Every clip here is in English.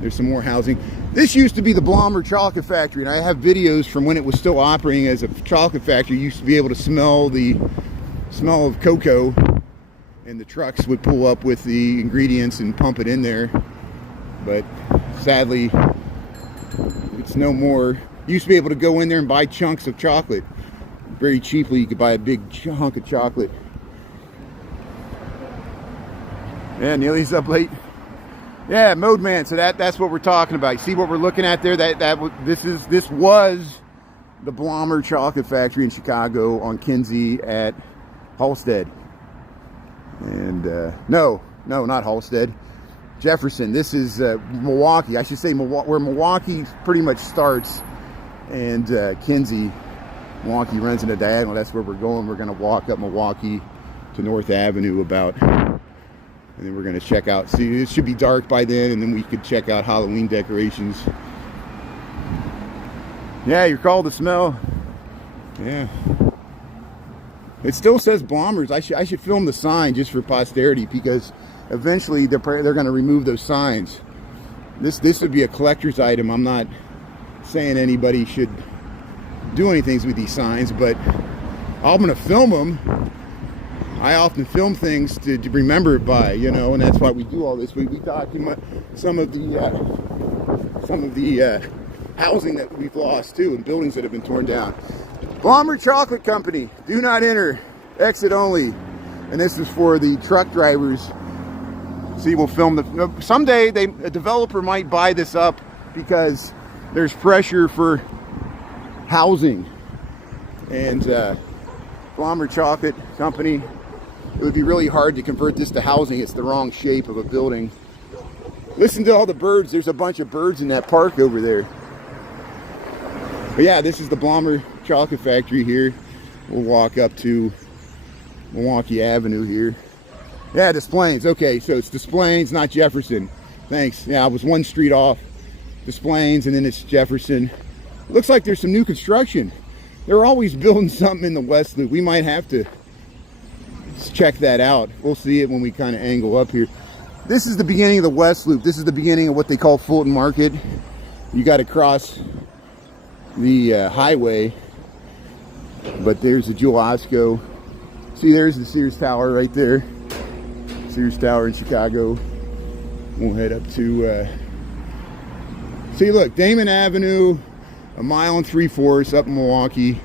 There's some more housing. This used to be the Blommer Chocolate Factory, and I have videos from when it was still operating as a chocolate factory. You used to be able to smell the smell of cocoa, and the trucks would pull up with the ingredients and pump it in there. But sadly, it's no more. You used to be able to go in there and buy chunks of chocolate very cheaply. You could buy a big chunk of chocolate. Yeah, Neely's up late. Yeah, Mode Man. So that's what we're talking about. You see what we're looking at there? This was the Blommer Chocolate Factory in Chicago on Kinsey at Halsted. And no, not Halsted. Jefferson. This is Milwaukee. I should say where Milwaukee pretty much starts, and Kinsey, Milwaukee runs in a diagonal. That's where we're going. We're going to walk up Milwaukee to North Avenue about. And then we're going to check out, see, it should be dark by then, and then we could check out Halloween decorations. Yeah, you recall the smell? Yeah. It still says Blommers. I should film the sign just for posterity, because eventually they're going to remove those signs. This would be a collector's item. I'm not saying anybody should do anything with these signs, but I'm going to film them. I often film things to remember it by, you know, and that's why we do all this. We document some of the housing that we've lost too, and buildings that have been torn down. Blommer Chocolate Company, do not enter, exit only. And this is for the truck drivers. See, we'll film someday a developer might buy this up because there's pressure for housing. And Blommer Chocolate Company. It would be really hard to convert this to housing. It's the wrong shape of a building. Listen to all the birds. There's a bunch of birds in that park over there. But yeah, this is the Blommer Chocolate Factory here. We'll walk up to Milwaukee Avenue here. Yeah, Des Plaines. Okay, so it's Des Plaines, not Jefferson. Thanks. Yeah, I was one street off. Des Plaines, and then it's Jefferson. Looks like there's some new construction. They're always building something in the West Loop. We might have to check that out. We'll see it when we kind of angle up here. This is the beginning of the West Loop. This is the beginning of what they call Fulton Market. You got to cross the highway, but there's the Jewel Osco. See, there's the Sears Tower right there. Sears Tower in Chicago. We'll head up to see, look, Damon Avenue, 1 3/4 miles up in Milwaukee.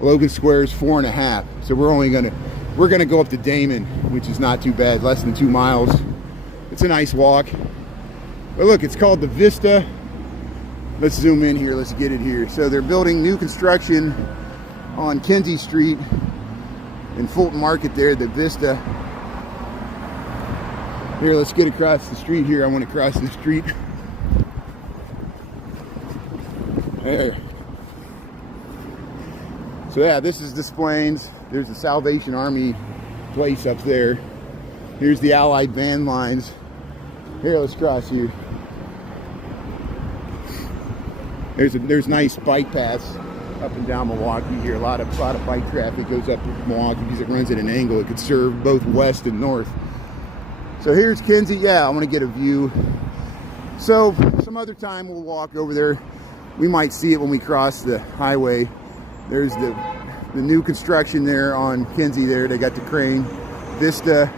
Logan Square is 4.5. So we're gonna go up to Damon, which is not too bad, less than 2 miles. It's a nice walk. But look, it's called the Vista. Let's zoom in here, let's get it here. So they're building new construction on Kinsey Street in Fulton Market there, the Vista. Here, let's get across the street here. I want to cross the street. There. So yeah, this is Des Plaines. There's the Salvation Army place up there. Here's the Allied van lines. Here, let's cross here. There's nice bike paths up and down Milwaukee here. A lot of bike traffic goes up Milwaukee because it runs at an angle. It could serve both west and north. So here's Kinsey. Yeah, I want to get a view. So some other time we'll walk over there. We might see it when we cross the highway. There's the new construction there on Kinsey there. They got the crane. Vista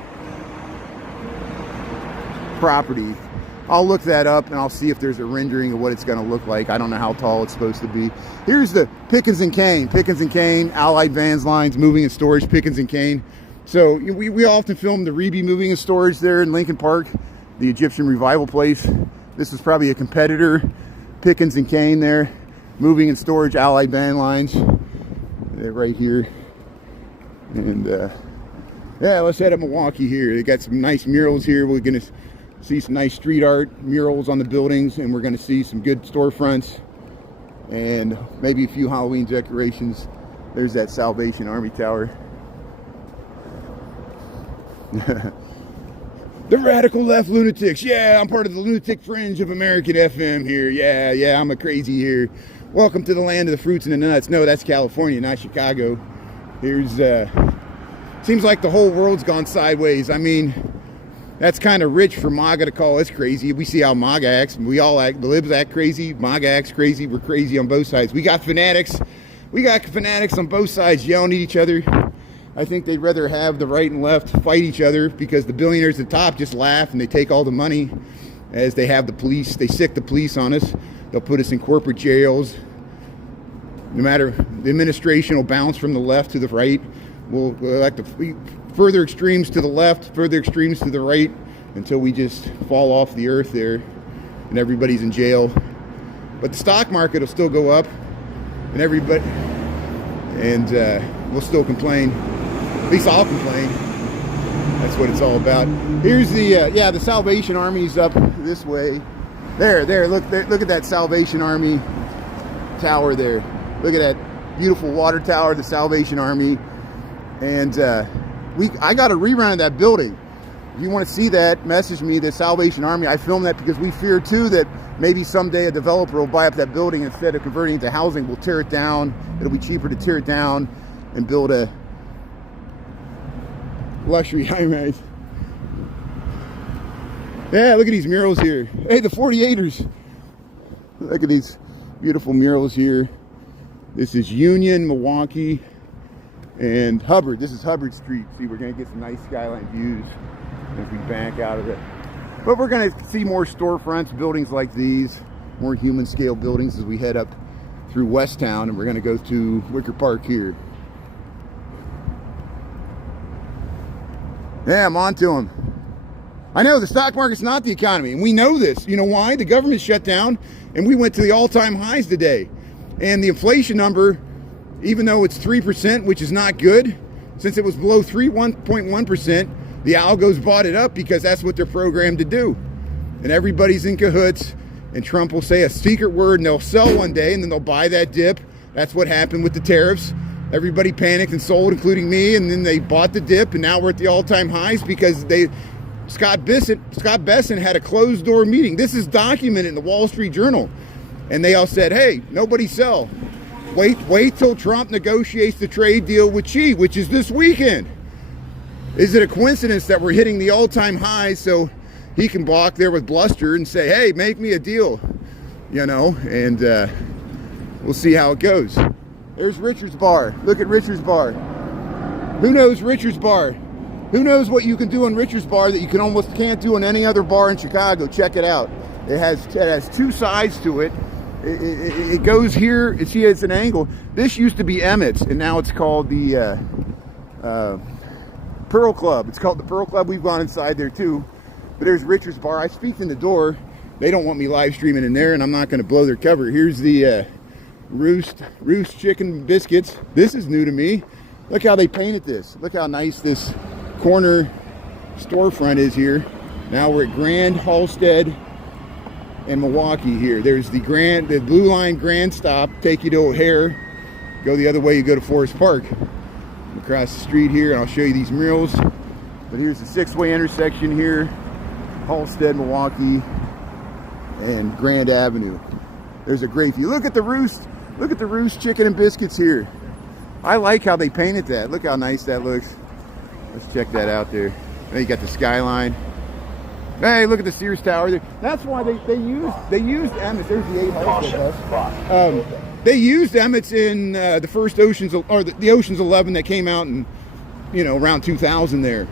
property. I'll look that up and I'll see if there's a rendering of what it's going to look like. I don't know how tall it's supposed to be. Here's the Pickens and Kane. Pickens and Kane, Allied Vans lines, moving and storage, Pickens and Kane. So we often film the Reby moving and storage there in Lincoln Park, the Egyptian revival place. This is probably a competitor. Pickens and Kane there, moving and storage, Allied van lines. They're right here. And yeah, let's head up Milwaukee here. They got some nice murals here. We're gonna see some nice street art murals on the buildings, and we're gonna see some good storefronts and maybe a few Halloween decorations. There's that Salvation Army Tower. The radical left lunatics. Yeah, I'm part of the lunatic fringe of American FM here. Yeah, I'm a crazy here. Welcome to the land of the fruits and the nuts. No, that's California, not Chicago. Here's seems like the whole world's gone sideways. I mean, That's kind of rich for MAGA to call us crazy. We see how MAGA acts, and we all act. The libs act crazy. MAGA acts crazy. We're crazy on both sides. We got fanatics. We got fanatics on both sides yelling at each other. I think they'd rather have the right and left fight each other because the billionaires at the top just laugh and they take all the money as they have the police. They sick the police on us. They'll put us in corporate jails. No matter, the administration will bounce from the left to the right. We'll elect the further extremes to the left, further extremes to the right, until we just fall off the earth there and everybody's in jail. But the stock market will still go up and everybody, and we'll still complain. At least I'll complain. That's what it's all about. Here's the the Salvation Army's up this way. There, look at that Salvation Army tower there. Look at that beautiful water tower, the Salvation Army. And I got a rerun of that building. If you want to see that, message me, the Salvation Army. I filmed that because we fear too that maybe someday a developer will buy up that building, instead of converting it to housing, we'll tear it down. It'll be cheaper to tear it down and build a luxury high-rise. Yeah, look at these murals here. Hey, the 48ers. Look at these beautiful murals here. This is Union, Milwaukee, and Hubbard. This is Hubbard Street. See, we're going to get some nice skyline views as we back out of it. But we're going to see more storefronts, buildings like these, more human scale buildings as we head up through West Town, and we're going to go to Wicker Park here. Yeah, I'm on to them. I know the stock market's not the economy, and we know this. You know why? The government shut down, and we went to the all-time highs today. And the inflation number, even though it's 3%, which is not good, since it was below 1.1%, the algos bought it up because that's what they're programmed to do. And everybody's in cahoots, and Trump will say a secret word, and they'll sell one day, and then they'll buy that dip. That's what happened with the tariffs. Everybody panicked and sold, including me, and then they bought the dip, and now we're at the all-time highs because Scott Bessent had a closed-door meeting. This is documented in the Wall Street Journal. And they all said, hey, nobody sell. Wait till Trump negotiates the trade deal with Xi, which is this weekend. Is it a coincidence that we're hitting the all-time highs so he can walk there with bluster and say, hey, make me a deal, you know? And we'll see how it goes. There's Richard's Bar. Look at Richard's Bar. Who knows Richard's Bar? Who knows what you can do in Richard's Bar that you almost can't do in any other bar in Chicago? Check it out. It has two sides to it. It goes here. See, it's an angle. This used to be Emmett's, and now it's called the Pearl Club. It's called the Pearl Club. We've gone inside there too. But there's Richard's Bar. I speak in the door. They don't want me live streaming in there, and I'm not going to blow their cover. Here's the Roost Chicken Biscuits. This is new to me. Look how they painted this. Look how nice this corner storefront is here. Now we're at Grand Halsted and Milwaukee here. There's the Blue Line Grand Stop, take you to O'Hare. Go the other way, you go to Forest Park. Across the street here, and I'll show you these murals. But here's the six-way intersection here, Halsted, Milwaukee, and Grand Avenue. There's a great view. Look at the Roost. Look at the Roost Chicken and Biscuits here. I like how they painted that. Look how nice that looks. Let's check that out there. Then you got the skyline. Hey, look at the Sears Tower there. That's why they used Emmett's. There's the 8 bus. They used Emmett's in the first Ocean's, or the Ocean's 11 that came out in, around 2000 there.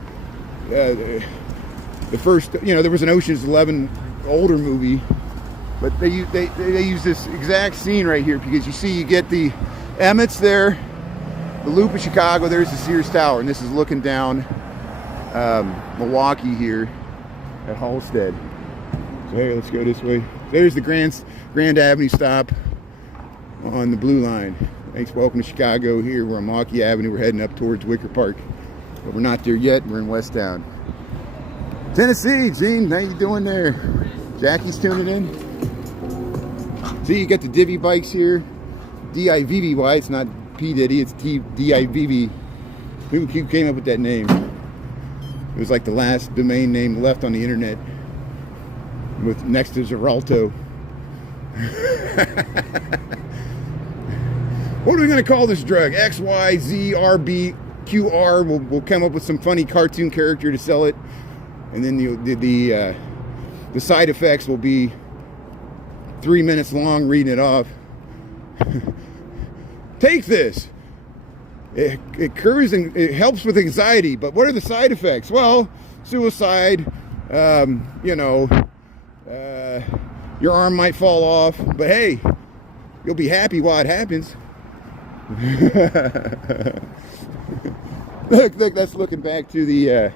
The first, there was an Ocean's 11 older movie, but they use this exact scene right here because you get the Emmett's there, the Loop of Chicago. There's the Sears Tower, and this is looking down Milwaukee here at Halsted. So hey, let's go this way. There's the Grand Avenue stop on the Blue Line. Thanks, welcome to Chicago. Here we're on Milwaukee Avenue. We're heading up towards Wicker Park, but we're not there yet. We're in West Town, Tennessee. Gene, how you doing there? Jackie's tuning in. See, you got the Divvy bikes here. D-I-V-V-Y. It's not P Diddy. It's D-I-V-V. Who came up with that name? It was like the last domain name left on the internet, with next to Xeralto. What are we going to call this drug? X, Y, Z, R, B, Q, R. We'll come up with some funny cartoon character to sell it. and then the side effects will be 3 minutes long reading it off. Take this. It cures and it helps with anxiety, but what are the side effects? Well, suicide, you know, your arm might fall off, but hey, you'll be happy while it happens. Look, that's looking back to the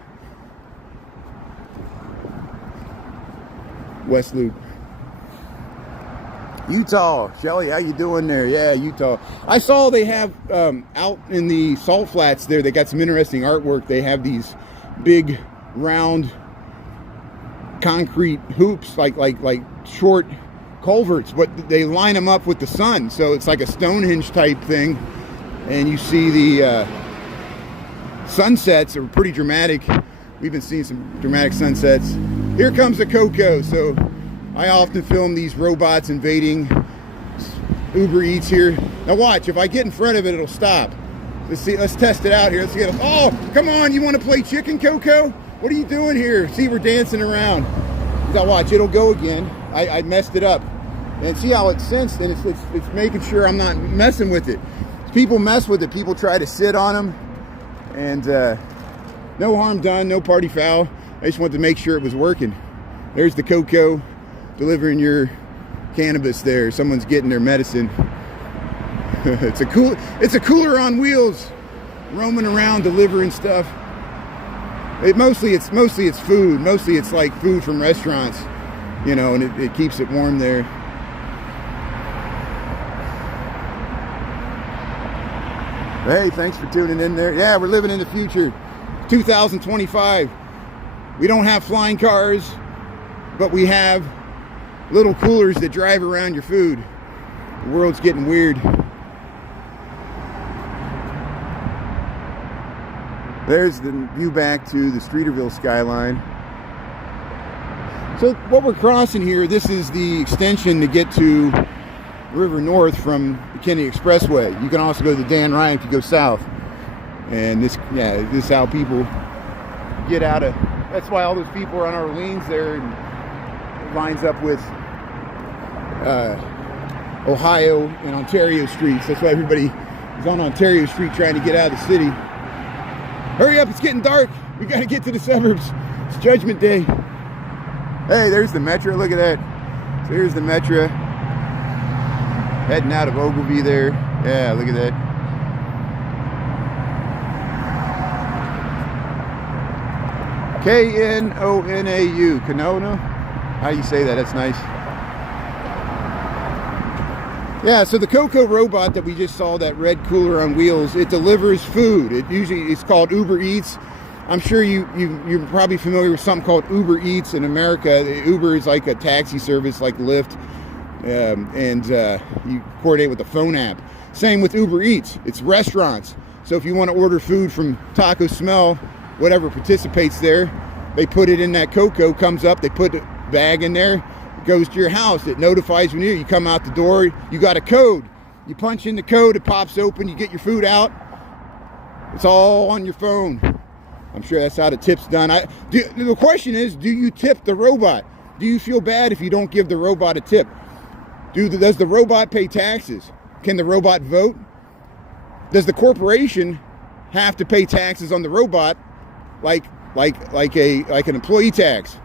West Loop. Utah, Shelly, how you doing there? Yeah, Utah. I saw they have out in the salt flats there, they got some interesting artwork. They have these big round concrete hoops, like short culverts, but they line them up with the sun, so it's like a Stonehenge type thing. And you see the sunsets are pretty dramatic. We've been seeing some dramatic sunsets. Here comes the Coco. So I often film these robots invading Uber Eats here. Now watch, if I get in front of it, it'll stop. Let's see, let's test it out here. Let's get it. Oh, come on, you want to play chicken, Coco? What are you doing here? See, we're dancing around. Now watch, it'll go again. I messed it up. And see how it's sensed, and it's making sure I'm not messing with it. People mess with it. People try to sit on them, and no harm done, no party foul. I just wanted to make sure it was working. There's the Coco delivering your cannabis there. Someone's getting their medicine. It's a cooler on wheels, roaming around delivering stuff. Mostly it's food. Mostly it's like food from restaurants, you know, and it keeps it warm there. Hey, thanks for tuning in there. Yeah, we're living in the future. 2025. We don't have flying cars, but we have little coolers that drive around your food. The world's getting weird. There's the view back to the Streeterville skyline. So what we're crossing here, this is the extension to get to River North from the Kennedy Expressway. You can also go to Dan Ryan if you go south. And this is how people get out of, that's why all those people are on Orleans there, and it lines up with Ohio and Ontario streets. That's why everybody is on Ontario Street trying to get out of the city. Hurry up, it's getting dark. We got to get to the suburbs. It's Judgment Day. Hey, there's the Metro. Look at that. So here's the Metro. Heading out of Ogilvie there. Yeah, look at that. K-N-O-N-A-U. Kenona? How do you say that? That's nice. Yeah, so the Coco robot that we just saw, that red cooler on wheels, it delivers food. It's called Uber Eats. I'm sure you're probably familiar with something called Uber Eats in America. Uber is like a taxi service like Lyft. And you coordinate with the phone app. Same with Uber Eats. It's restaurants. So if you want to order food from Taco Smell, whatever participates there, they put it in that Coco, comes up, they put the bag in there, it goes to your house. It notifies when you come out the door, you got a code. You punch in the code, it pops open, you get your food out. It's all on your phone. I'm sure that's how the tip's done. The question is, do you tip the robot? Do you feel bad if you don't give the robot a tip? Does the robot pay taxes? Can the robot vote? Does the corporation have to pay taxes on the robot like an employee tax?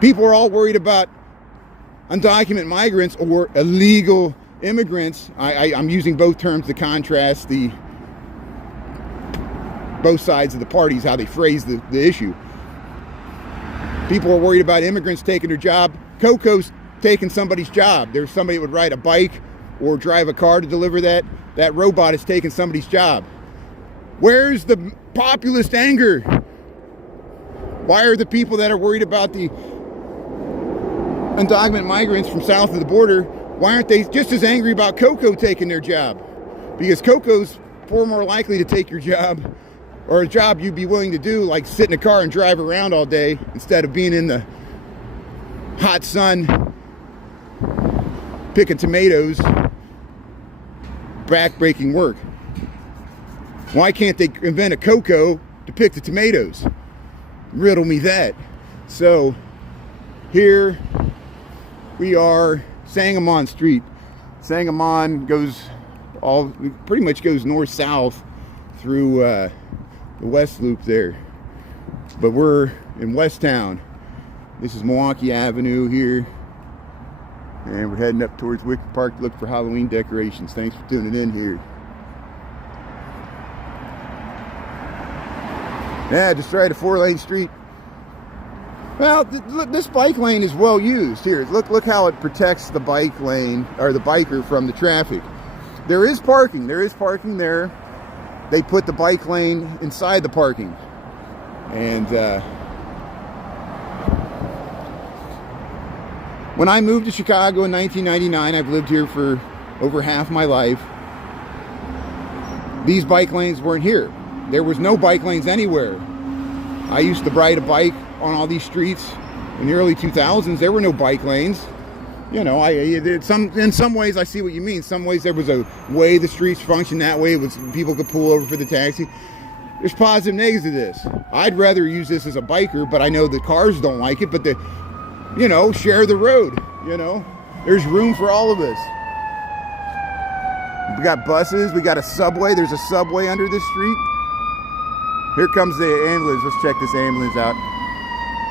People are all worried about undocumented migrants or illegal immigrants. I'm using both terms to contrast both sides of the parties, how they phrase the issue. People are worried about immigrants taking their job. Coco's taking somebody's job. There's somebody that would ride a bike or drive a car to deliver that. That robot is taking somebody's job. Where's the populist anger? Why are the people that are worried about the undocumented migrants from south of the border, why aren't they just as angry about Coco taking their job? Because Coco's far more likely to take your job, or a job you'd be willing to do, like sit in a car and drive around all day instead of being in the hot sun picking tomatoes, back-breaking work. Why can't they invent a Coco to pick the tomatoes? Riddle me that. So here we are, Sangamon Street. Sangamon pretty much goes north-south through the West Loop there. But we're in West Town. This is Milwaukee Avenue here. And we're heading up towards Wicker Park to look for Halloween decorations. Thanks for tuning in here. Yeah, just right, a 4-lane street. Well, this bike lane is well used. Here, look how it protects the bike lane, or the biker, from the traffic. There is parking. There is parking there. They put the bike lane inside the parking. And when I moved to Chicago in 1999, I've lived here for over half my life. These bike lanes weren't here. There was no bike lanes anywhere. I used to ride a bike on all these streets in the early 2000s. There were no bike lanes. You know, in some ways I see what you mean. Some ways there was a way the streets functioned that way. It was, people could pull over for the taxi. There's positive and negatives to this. I'd rather use this as a biker, but I know the cars don't like it. But you know, share the road. You know, there's room for all of us. We got buses. We got a subway. There's a subway under this street. Here comes the ambulance. Let's check this ambulance out.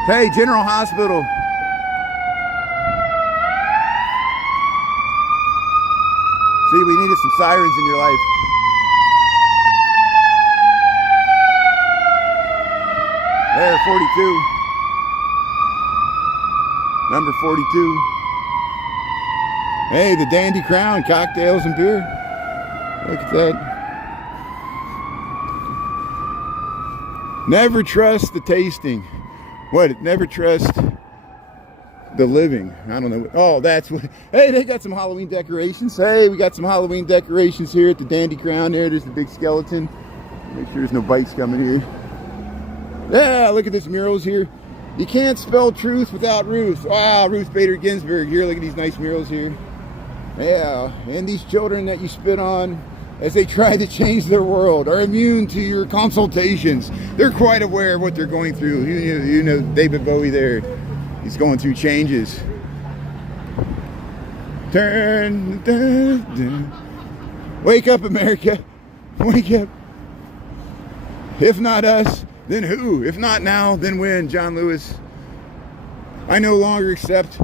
Hey, General Hospital. See, we needed some sirens in your life. There, 42. Number 42. Hey, the Dandy Crown, cocktails and beer. Look at that. Never trust the tasting. What? Never trust the living. I don't know. Oh, that's what. Hey, they got some Halloween decorations. Hey, we got some Halloween decorations here at the Dandy Crown. There's the big skeleton. Make sure there's no bikes coming here. Yeah, look at this murals here. You can't spell truth without Ruth. Wow, Ruth Bader Ginsburg here. Look at these nice murals here. Yeah, and these children that you spit on as they try to change their world are immune to your consultations. They're quite aware of what they're going through. You know David Bowie there. He's going through changes. Turn, dun, dun. Wake up, America. Wake up. If not us, then who? If not now, then when? John Lewis. I no longer accept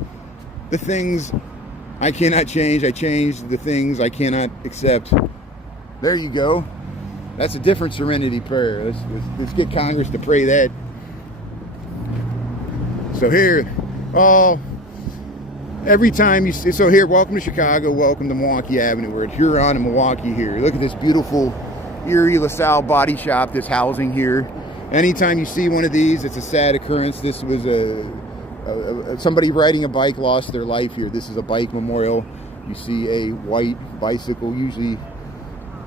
the things I cannot change. I change the things I cannot accept. There you go. That's a different serenity prayer. Let's get Congress to pray that. So here, every time you see, so here, welcome to Chicago, welcome to Milwaukee Avenue. We're at Huron and Milwaukee here. Look at this beautiful Erie LaSalle body shop that's housing here. Anytime you see one of these, it's a sad occurrence. This was somebody riding a bike lost their life here. This is a bike memorial. You see a white bicycle, usually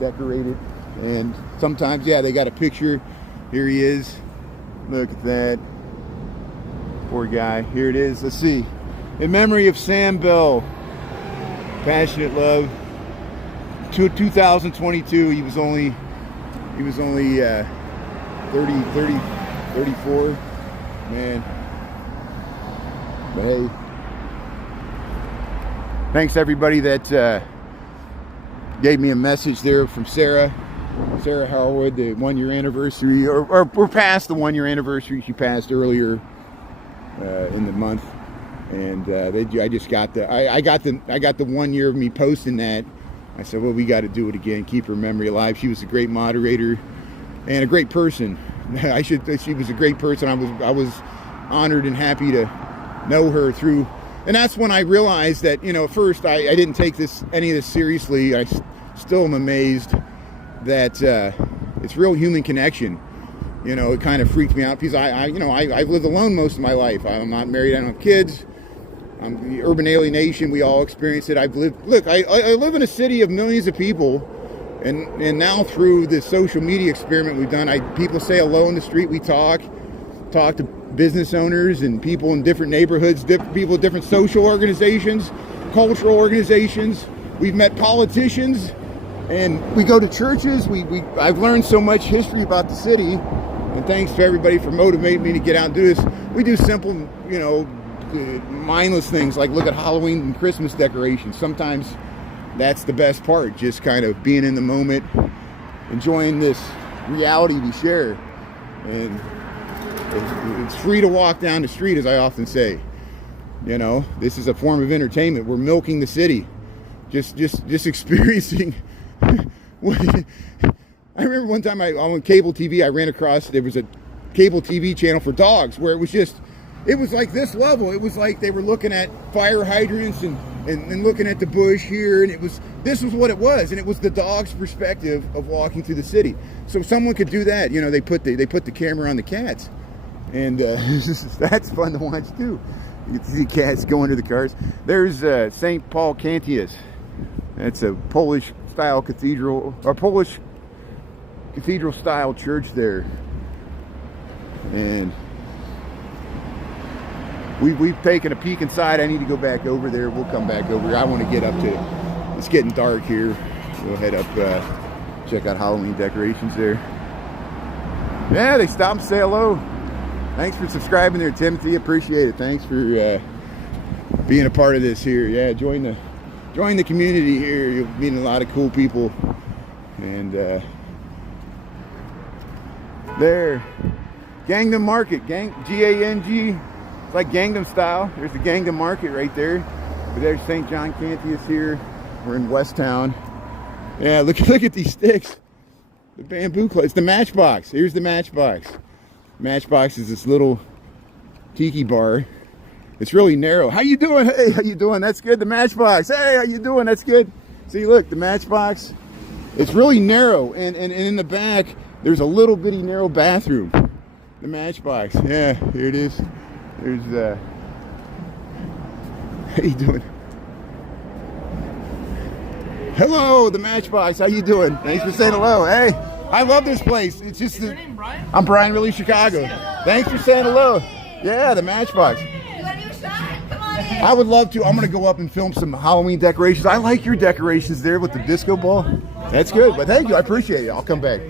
decorated, and sometimes, yeah, they got a picture. Here he is. Look at that. Poor guy. Here it is. Let's see. In memory of Sam Bell. Passionate love. 2022. He was only 34. Man. But hey. Thanks everybody that gave me a message there from Sarah Harwood, the 1-year anniversary, or we're past the 1-year anniversary. She passed earlier in the month, and I just got I got the 1 year of me posting that. I said, well, we got to do it again, keep her memory alive. She was a great moderator and a great person. She was a great person. I was honored and happy to know her through. And that's when I realized that, you know, at first I didn't take any of this seriously. I still am amazed that it's real human connection. You know, it kind of freaked me out because I've lived alone most of my life. I'm not married. I don't have kids. I'm the urban alienation. We all experience it. I live in a city of millions of people, and now through the social media experiment we've done, people say hello in the street. We talk to business owners and people in different neighborhoods, people in different social organizations, cultural organizations. We've met politicians, and we go to churches. I've learned so much history about the city, And thanks to everybody for motivating me to get out and do this. We do simple, you know, mindless things like look at Halloween and Christmas decorations. Sometimes that's the best part, just kind of being in the moment, enjoying this reality we share. And it's free to walk down the street, as I often say. You know, this is a form of entertainment. We're milking the city, just experiencing. I remember one time on cable TV, I ran across, there was a cable TV channel for dogs where it was like this level. It was like they were looking at fire hydrants and looking at the bush here, and this was what it was, and it was the dog's perspective of walking through the city. So someone could do that. You know, they put the camera on the cats, and that's fun to watch too. You can see cats going to the cars. There's St. Paul Cantius. That's a Polish style cathedral, or Polish cathedral style church there. And we've taken a peek inside. I need to go back over there. We'll come back over here. I want to get up to, it's getting dark here. We'll head up, check out Halloween decorations there. Yeah, they stop and say hello. Thanks for subscribing there, Timothy. Appreciate it. Thanks for being a part of this here. Yeah, join the community here. You'll meet a lot of cool people. And there, Gangnam Market, G-A-N-G. It's like Gangnam style. There's the Gangnam Market right there. But there's St. John Cantius here. We're in West Town. Yeah, look at these sticks. The bamboo clay. It's the Matchbox. Here's the Matchbox. Matchbox is this little tiki bar. It's really narrow. How you doing? Hey, how you doing? That's good. The Matchbox. Hey, how you doing? That's good. See, look, the Matchbox. It's really narrow, and in the back there's a little bitty narrow bathroom. The Matchbox. Yeah, here it is. There's how you doing? Hello, the Matchbox. How you doing? Thanks for saying hello. Hey, I love this place. It's just your name Brian? I'm Brian Relief Chicago. Thanks for saying hello. Yeah, the Matchbox. You want to do a shot? Come on in. I would love to. I'm going to go up and film some Halloween decorations. I like your decorations there with the disco ball. That's good. But thank you. I appreciate it. I'll come back.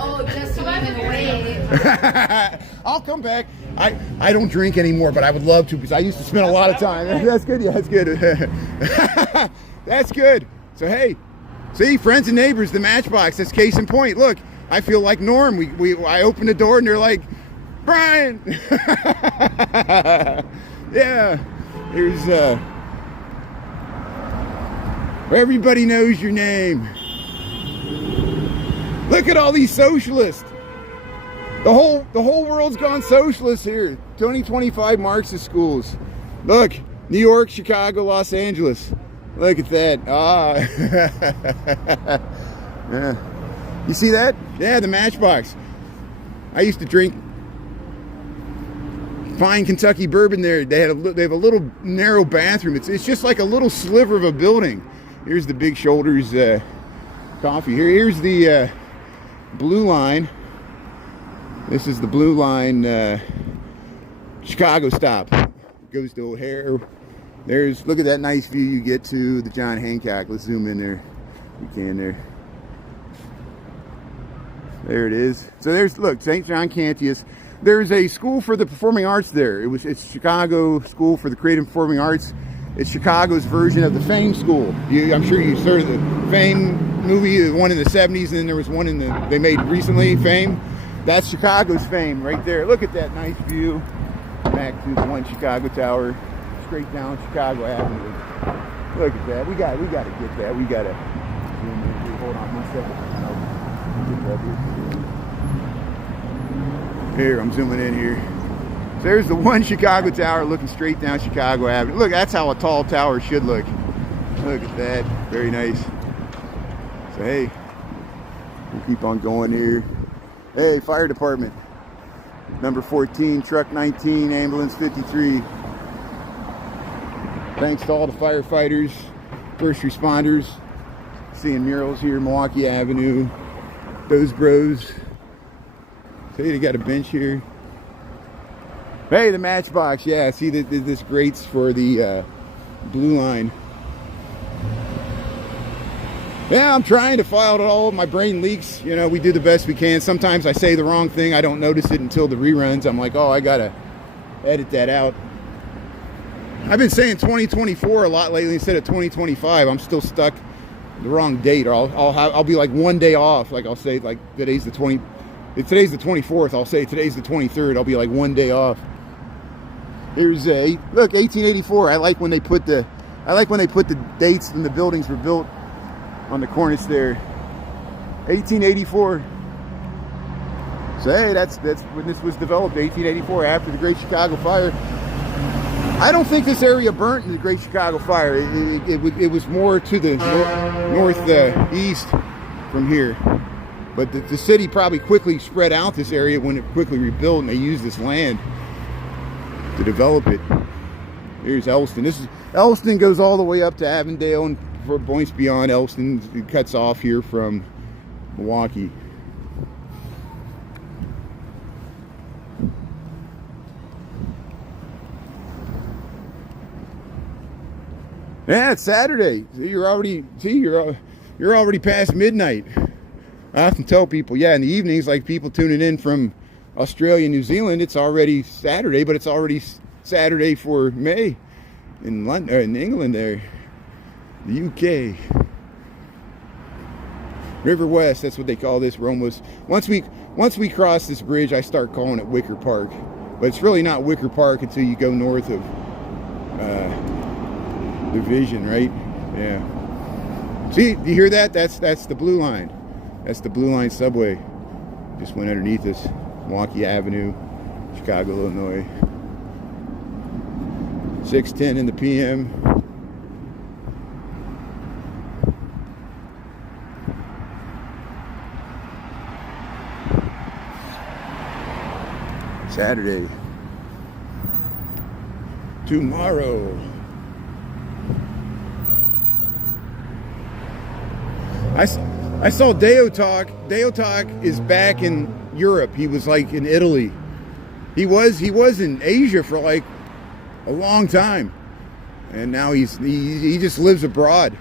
Oh, just moving away. I'll come back. I don't drink anymore, but I would love to because I used to spend a lot of time. That's good. Yeah, that's good. That's good. So, hey, see, friends and neighbors, the Matchbox. That's case in point. Look, I feel like Norm. I open the door and they're like, Brian. Yeah. There's everybody knows your name. Look at all these socialists. The whole world's gone socialist here. 2025 Marxist schools. Look, New York, Chicago, Los Angeles. Look at that. Ah. Yeah. You see that? Yeah, the Matchbox. I used to drink fine Kentucky bourbon there. They have a little narrow bathroom. It's just like a little sliver of a building. Here's the Big Shoulders coffee. Here's the Blue Line. This is the Blue Line Chicago stop. Goes to O'Hare. Look at that nice view you get to the John Hancock. Let's zoom in there. We can there. There it is. So look, St. John Cantius. There's a school for the performing arts there. It's Chicago School for the Creative Performing Arts. It's Chicago's version of the Fame School. I'm sure you heard of the Fame movie, the one in the 70s, and then there was one they made recently, Fame. That's Chicago's Fame right there. Look at that nice view. Back to the One Chicago Tower, straight down Chicago Avenue. Look at that. We got to get that. We got to zoom in here. Hold on 1 second. Here, I'm zooming in here. So there's the One Chicago Tower looking straight down Chicago Avenue. Look, that's how a tall tower should look. Look at that. Very nice. So, hey, we'll keep on going here. Hey, fire department. Number 14, truck 19, ambulance 53. Thanks to all the firefighters, first responders. Seeing murals here, Milwaukee Avenue. Those bros. See, they got a bench here. Hey, the Matchbox. Yeah, see this grates for the Blue Line. Yeah, I'm trying to file it all. My brain leaks. You know, we do the best we can. Sometimes I say the wrong thing. I don't notice it until the reruns. I'm like, oh, I gotta edit that out. I've been saying 2024 a lot lately instead of 2025. I'm still stuck the wrong date, or I'll be like one day off. Like I'll say like today's the 24th. I'll say today's the 23rd. I'll be like one day off. Here's look, 1884. I like when they put the dates when the buildings were built on the cornice there. 1884. So hey, that's when this was developed, 1884, after the Great Chicago Fire. I don't think this area burnt in the Great Chicago Fire. It was more to the northeast from here. But the city probably quickly spread out this area when it quickly rebuilt, and they used this land to develop it. Here's Elston. Elston goes all the way up to Avondale, and for points beyond Elston, it cuts off here from Milwaukee. Yeah, it's Saturday. You're already past midnight. I often tell people, yeah, in the evenings, like people tuning in from Australia, New Zealand, it's already Saturday, but it's already Saturday for May in London, in England there, the UK. River West, that's what they call this. We're almost, once we cross this bridge, I start calling it Wicker Park, but it's really not Wicker Park until you go north of Division, right? Yeah. See, you hear that? That's the Blue Line. That's the Blue Line subway. Just went underneath us. Milwaukee Avenue, Chicago, Illinois. 6:10 in the PM. Saturday. Tomorrow. I saw Deotalk. Deotalk is back in Europe. He was like in Italy. He was in Asia for like a long time, and now he just lives abroad.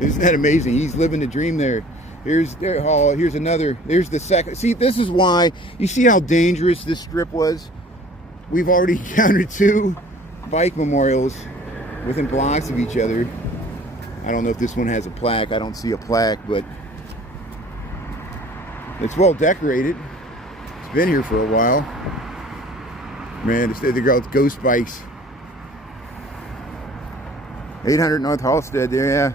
Isn't that amazing? He's living the dream there. Here's the second. See, this is why you see how dangerous this strip was. We've already encountered 2 bike memorials within blocks of each other. I don't know if this one has a plaque. I don't see a plaque, but it's well decorated. It's been here for a while. Man, they got ghost bikes. 800 North Halstead there, yeah.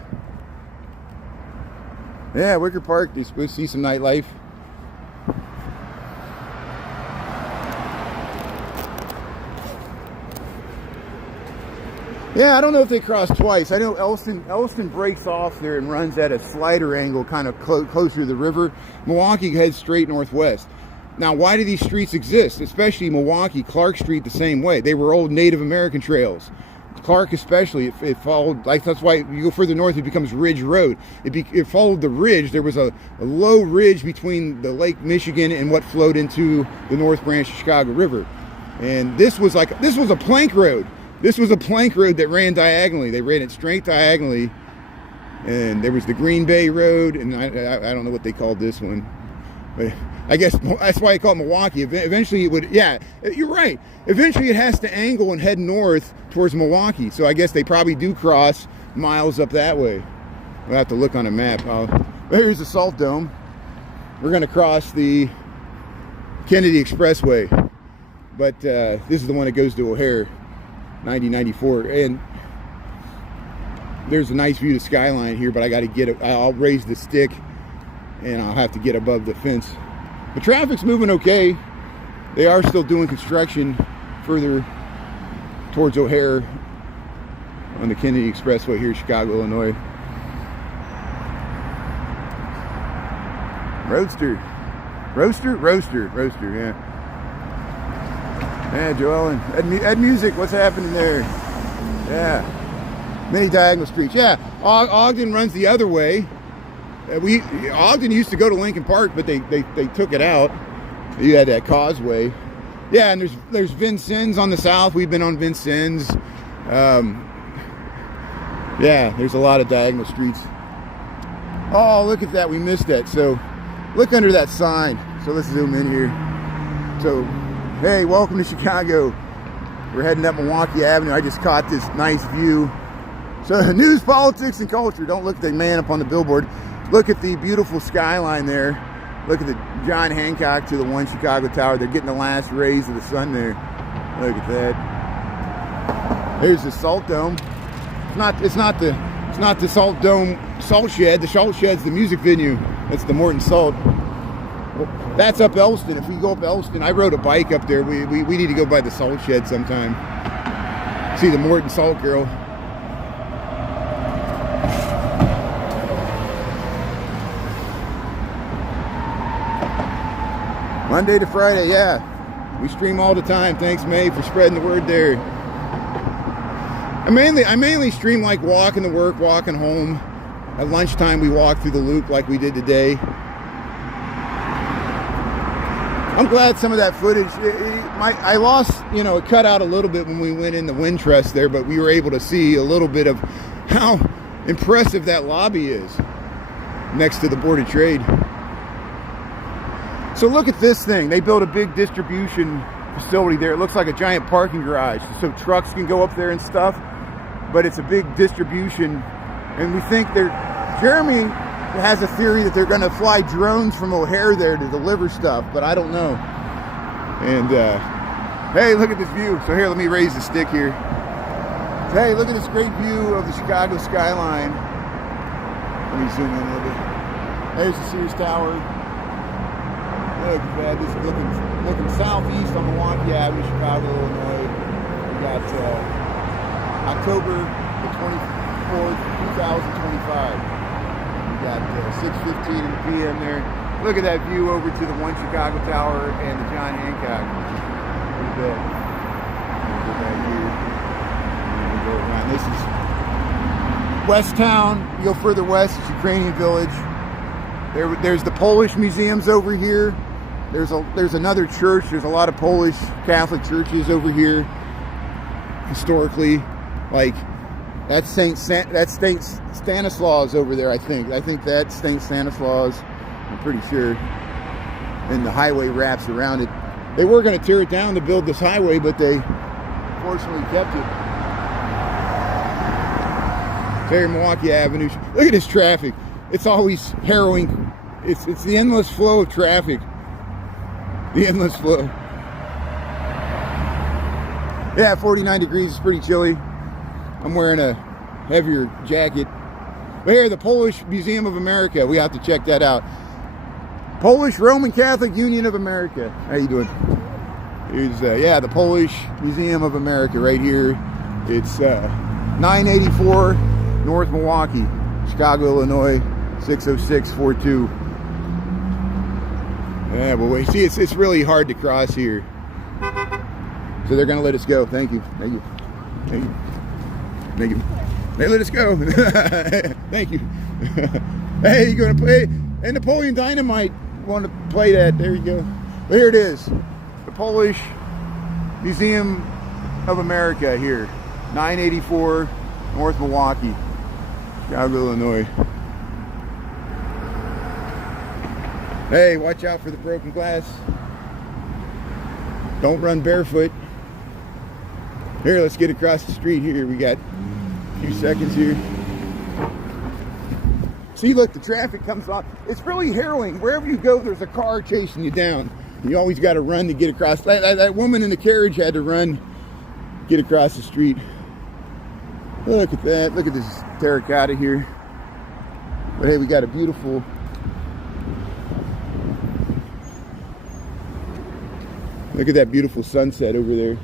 Yeah, Wicker Park, you're supposed to see some nightlife. Yeah, I don't know if they cross twice. I know Elston breaks off there and runs at a slider angle, kind of closer to the river. Milwaukee heads straight northwest. Now, why do these streets exist? Especially Milwaukee, Clark Street the same way. They were old Native American trails. Clark especially, it followed, like that's why you go further north, it becomes Ridge Road. It followed the ridge. There was a low ridge between the Lake Michigan and what flowed into the North Branch of Chicago River. And this was a plank road. This was a plank road that ran diagonally. They ran it straight diagonally. And there was the Green Bay Road, and I don't know what they called this one. But I guess that's why I call it Milwaukee. Eventually it would, yeah, you're right. Eventually it has to angle and head north towards Milwaukee. So I guess they probably do cross miles up that way. We'll have to look on a map. Here's the Salt Dome. We're going to cross the Kennedy Expressway. But this is the one that goes to O'Hare, 9094. And there's a nice view of the skyline here, but I got to get it. I'll raise the stick and I'll have to get above the fence. The traffic's moving okay. They are still doing construction further towards O'Hare on the Kennedy Expressway here in Chicago, Illinois. Roadster, yeah. Yeah, Joellen. Ed Music, what's happening there? Yeah. Many diagonal streets. Yeah, Ogden runs the other way. Ogden used to go to Lincoln Park, but they took it out. You had that causeway. Yeah, and there's Vincennes on the south. We've been on Vincennes. Yeah, there's a lot of diagonal streets. Oh, look at that. We missed that. So look under that sign. So let's zoom in here. So, hey, welcome to Chicago. We're heading up Milwaukee Avenue. I just caught this nice view. So news, politics, and culture. Don't look at the man up on the billboard. Look at the beautiful skyline there. Look at the John Hancock to the One Chicago Tower. They're getting the last rays of the sun there. Look at that. There's the Salt Dome. It's not the Salt Dome Salt Shed. The Salt Shed's the music venue. That's the Morton Salt. Well, that's up Elston. If we go up Elston, I rode a bike up there. We need to go by the Salt Shed sometime. See the Morton Salt Girl. Monday to Friday, yeah. We stream all the time. Thanks, May, for spreading the word there. I mainly stream like walking to work, walking home. At lunchtime, we walk through the loop like we did today. I'm glad some of that footage, I lost, it cut out a little bit when we went in the wind truss there, but we were able to see a little bit of how impressive that lobby is next to the Board of Trade. So look at this thing. They built a big distribution facility there. It looks like a giant parking garage, so trucks can go up there and stuff, but it's a big distribution, and we think Jeremy has a theory that they're going to fly drones from O'Hare there to deliver stuff, but I don't know. And hey, look at this view. So here, let me raise the stick here. So, hey, look at this great view of the Chicago skyline. Let me zoom in a little bit. There's the Sears Tower. Look at that. This is looking southeast on Milwaukee Avenue, Chicago, Illinois. We got October the 24th, 2025. Got 6:15 in the p.m. there. Look at that view over to the One Chicago Tower and the John Hancock. Look at that. Go back here. Go around. This is West Town. You go further west, it's Ukrainian Village. There's the Polish museums over here. There's another church. There's a lot of Polish Catholic churches over here. Historically, like. That's Saint Stanislaus over there, I think. I think that's Saint Stanislaus. I'm pretty sure. And the highway wraps around it. They were going to tear it down to build this highway, but they fortunately kept it. There, Milwaukee Avenue. Look at this traffic. It's always harrowing. It's the endless flow of traffic. The endless flow. Yeah, 49 degrees is pretty chilly. I'm wearing a heavier jacket. But here, the Polish Museum of America. We have to check that out. Polish Roman Catholic Union of America. How you doing? Here's, yeah, the Polish Museum of America right here. It's 984 North Milwaukee, Chicago, Illinois, 60642. Yeah, well, wait. See, it's really hard to cross here. So they're going to let us go. Thank you. Thank you. Thank you. Thank you. They let us go. Thank you. Hey, you're going to play? And Napoleon Dynamite want to play that. There you go. But here it is. The Polish Museum of America here. 984 North Milwaukee, Chicago, Illinois. Hey, watch out for the broken glass. Don't run barefoot. Here, let's get across the street here. We got a few seconds here. See, look, the traffic comes on. It's really harrowing. Wherever you go, there's a car chasing you down. You always got to run to get across. That woman in the carriage had to run, get across the street. Look at that. Look at this terracotta here. But hey, we got a beautiful... Look at that beautiful sunset over there.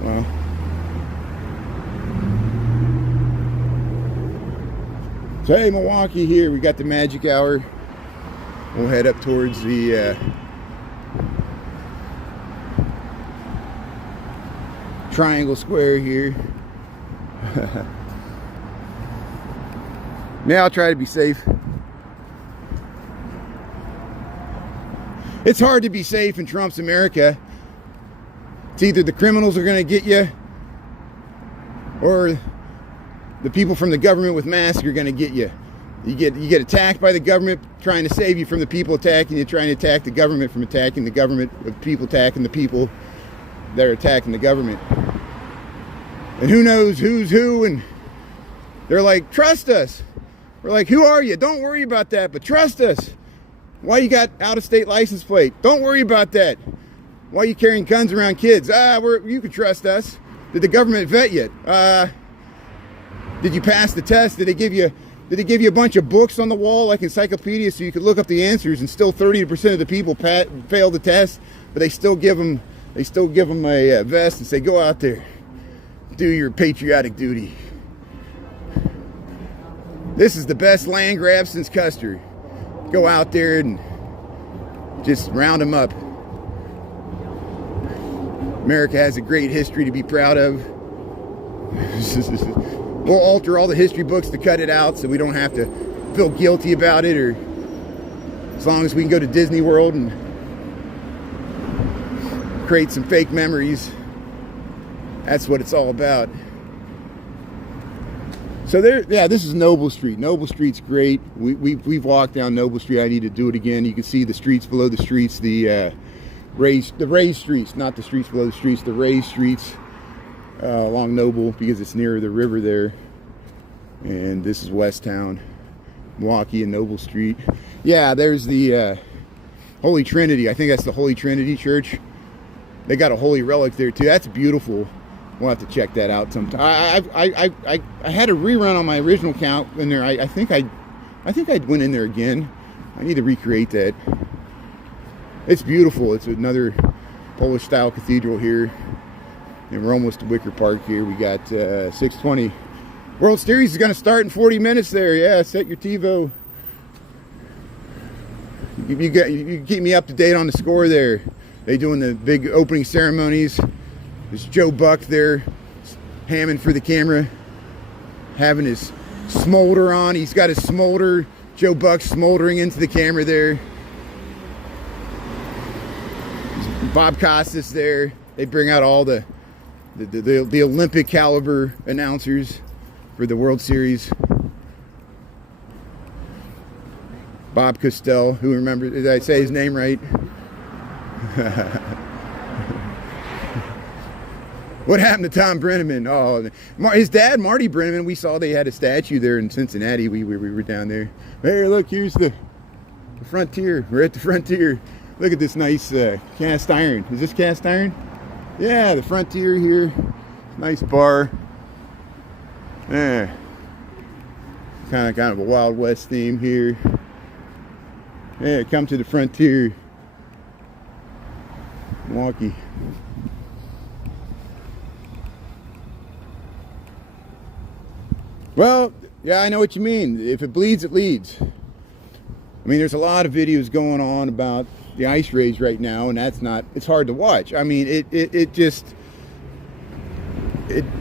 Wow. So hey, Milwaukee here. We got the magic hour. We'll head up towards the Triangle Square here. Now I'll try to be safe. It's hard to be safe in Trump's America. It's either the criminals are going to get you, or the people from the government with masks are going to get you. You get attacked by the government trying to save you from the people attacking you, trying to attack the government from attacking the government, of people attacking the people that are attacking the government. And who knows who's who, and they're like, trust us. We're like, who are you? Don't worry about that, but trust us. Why you got out-of-state license plate? Don't worry about that. Why you carrying guns around kids? You can trust us. Did the government vet you? Did you pass the test? Did they give you a bunch of books on the wall like encyclopedias so you could look up the answers? And still 30% of the people fail the test, but they still give them a vest and say, go out there, do your patriotic duty. This is the best land grab since Custer. Go out there and just round them up. America has a great history to be proud of. We'll alter all the history books to cut it out so we don't have to feel guilty about it, or as long as we can go to Disney World and create some fake memories. That's what it's all about. So this is Noble Street. Noble Street's great. We've walked down Noble Street. I need to do it again. You can see the streets below the streets, the raised streets, not the streets below the streets, the raised streets along Noble, because it's near the river there. And this is West Town, Milwaukee, and Noble Street. Yeah, there's the Holy Trinity. I think that's the Holy Trinity Church. They got a holy relic there too. That's beautiful. We'll have to check that out sometime. I had a rerun on my original count in there. I think I went in there again. I need to recreate that. It's beautiful. It's another Polish style cathedral here, and we're almost to Wicker Park here. We got 6:20. World Series is going to start in 40 minutes there. Yeah, set your TiVo. You keep me up to date on the score there. They doing the big opening ceremonies. There's Joe Buck there, hamming for the camera, having his smolder on. He's got his smolder. Joe Buck smoldering into the camera there. Bob Costas there. They bring out all the Olympic caliber announcers for the World Series. Bob Costel, who remembers, did I say his name right? What happened to Tom Brenneman? Oh, his dad, Marty Brenneman, we saw they had a statue there in Cincinnati. We were down there. Hey, look, here's the Frontier. We're at the Frontier. Look at this nice cast iron. Is this cast iron? Yeah, the Frontier here. Nice bar. Yeah. Kind of a Wild West theme here. Yeah, come to the Frontier. Milwaukee. Well, yeah, I know what you mean. If it bleeds, it leads. I mean, there's a lot of videos going on about the ice raids right now, and it's hard to watch. I mean, it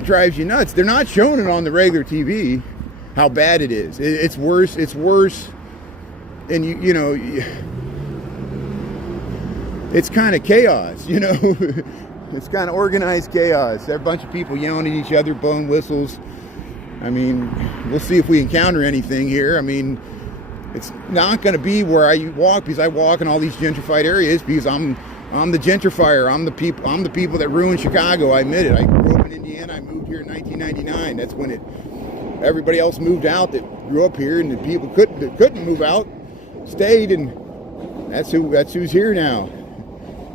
drives you nuts. They're not showing it on the regular TV, how bad it is. It's worse. It's worse. And you know, it's kind of chaos, you know. It's kind of organized chaos. There are a bunch of people yelling at each other, blowing whistles. I mean, we'll see if we encounter anything here. I mean, it's not going to be where I walk, because I walk in all these gentrified areas because I'm the gentrifier. I'm the people that ruined Chicago. I admit it. I grew up in Indiana. I moved here in 1999. That's when everybody else moved out that grew up here, and the people couldn't move out stayed, and that's who's here now.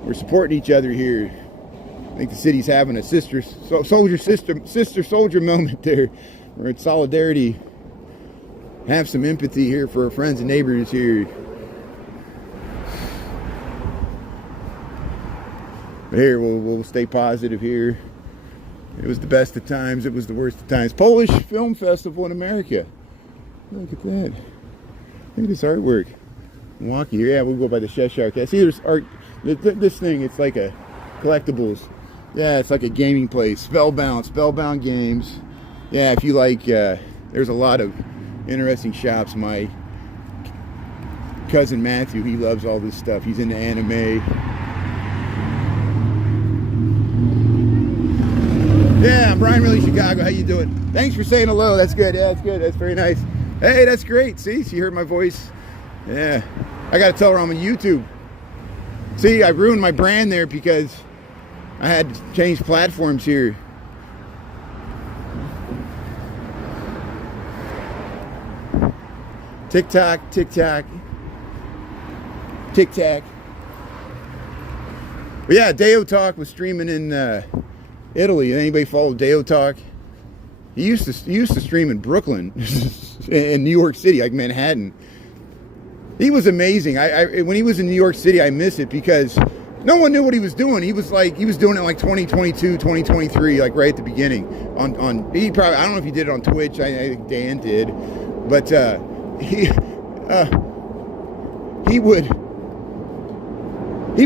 We're supporting each other here. I think the city's having a sister soldier moment there. We're in solidarity. Have some empathy here for our friends and neighbors here. But here, we'll stay positive here. It was the best of times. It was the worst of times. Polish Film Festival in America. Look at that. Look at this artwork. Milwaukee. Yeah, we'll go by the Cheshire Cat. See, there's art. This thing, it's like a collectibles. Yeah, it's like a gaming place. Spellbound Games. Yeah, if you like, there's a lot of interesting shops. My cousin Matthew, he loves all this stuff. He's into anime. Yeah, I'm Brian Really Chicago. How you doing? Thanks for saying hello. That's good. Yeah, that's good. That's very nice. Hey, that's great. See, she heard my voice. Yeah. I got to tell her I'm on YouTube. See, I ruined my brand there because I had to change platforms here. TikTok, TikTok, TikTok. But yeah, Deo Talk was streaming in Italy. Anybody follow Deo Talk? He used to stream in Brooklyn, in New York City, like Manhattan. He was amazing. When he was in New York City, I miss it because no one knew what he was doing. He was doing it like 2022, 2023, like right at the beginning. He probably, I don't know if he did it on Twitch. I think Dan did, but he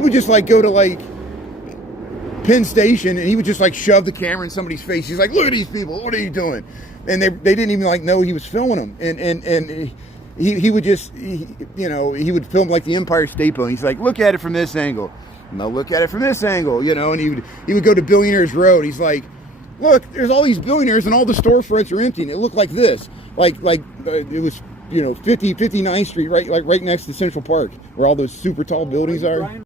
would just like go to like Penn Station and he would just like shove the camera in somebody's face. He's like, "Look at these people. What are you doing?" And they didn't even like know he was filming them. And he would just, you know, he would film like the Empire State Building. He's like, "Look at it from this angle. No, look at it from this angle," you know. And he would go to Billionaires Road. He's like, "Look, there's all these billionaires and all the storefronts are empty. And it looked like this, like it was, you know, 59th Street, right next to Central Park, where all those super tall buildings are."